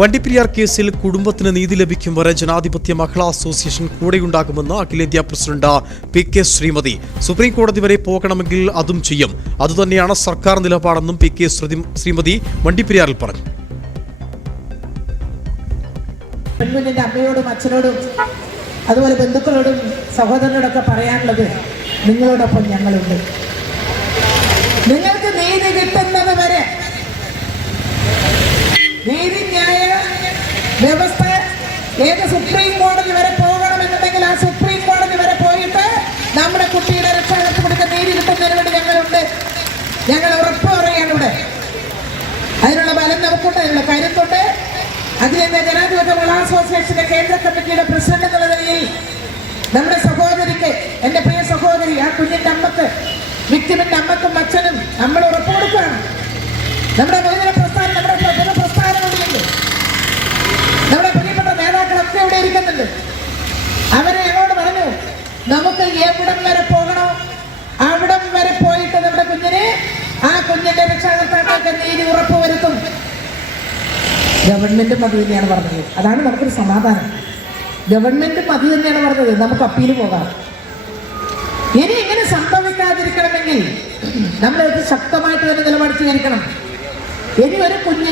വണ്ടിപ്പെരിയാർ കേസിൽ കുടുംബത്തിന് നീതി ലഭിക്കും വരെ ജനാധിപത്യ മഹിളാ അസോസിയേഷൻ കൂടെയുണ്ടാകുമെന്ന് അഖിലേന്ത്യാ president P K Sreemathi. Supreme കോടതി വരെ പോകണമെങ്കിൽ അതും ചെയ്യും. അതുതന്നെയാണ് സർക്കാർ നിലപാടെന്നും പി കെ ശ്രീമതി വണ്ടിപ്പെരിയാറിൽ പറഞ്ഞു. പെൺകുഞ്ഞിന്റെ അമ്മയോടും അച്ഛനോടും അതുപോലെ ബന്ധുക്കളോടും സഹോദരനോടൊക്കെ പറയാനുള്ളത് നിങ്ങളോടൊപ്പം ഞങ്ങളുണ്ട്. നിങ്ങൾക്ക് നീതി കിട്ടുന്നത് വരെ വ്യവസ്ഥ ഏത് സുപ്രീം കോടതി വരെ പോകണമെന്നുണ്ടെങ്കിൽ ആ സുപ്രീം കോടതി വരെ പോയിട്ട് നമ്മുടെ കുട്ടിയുടെ രക്ഷാകർത്തി കൊടുക്കാൻ നീതി കിട്ടുന്നതിന് ഞങ്ങളുണ്ട്. ഞങ്ങൾ ഉറപ്പ് പറയുകയാണ് ഇവിടെ. അതിനുള്ള ബലം നമുക്കുണ്ട് അതിനുള്ള കരുത്തുണ്ട് അഖിലേന്ത്യാ ജനാധിപത്യ മഹിളാ അസോസിയേഷന്റെ കേന്ദ്ര കമ്മിറ്റിയുടെ പ്രസിഡന്റ് എന്നുള്ള നിലയിൽ നമ്മുടെ സഹോദരിക്ക് എന്റെ പ്രിയ സഹോദരി ആ കുഞ്ഞിന്റെ അമ്മയ്ക്ക് വിക്ടിമിന്റെ അമ്മക്കും അച്ഛനും നമ്മൾ നമുക്ക് എവിടം വരെ പോകണോ? അവിടം വരെ പോയിട്ട് നമ്മുടെ കുഞ്ഞിനെ ആ കുഞ്ഞിന്റെ രക്ഷാകർത്താക്കൾക്ക് നീതി ഉറപ്പുവരുത്തും. ഗവൺമെന്റ് മതി തന്നെയാണ് പറഞ്ഞത്. അതാണ് നമുക്കൊരു സമാധാനം. ഗവൺമെന്റ് മതി തന്നെയാണ് പറഞ്ഞത്. നമുക്ക് അപ്പീൽ പോകാം. ഇനി ഇങ്ങനെ സംഭവിക്കാതിരിക്കണമെങ്കിൽ നമ്മളത് ശക്തമായിട്ട് തന്നെ നിലപാട് സ്വീകരിക്കണം ഇനി ഒരു കുഞ്ഞ്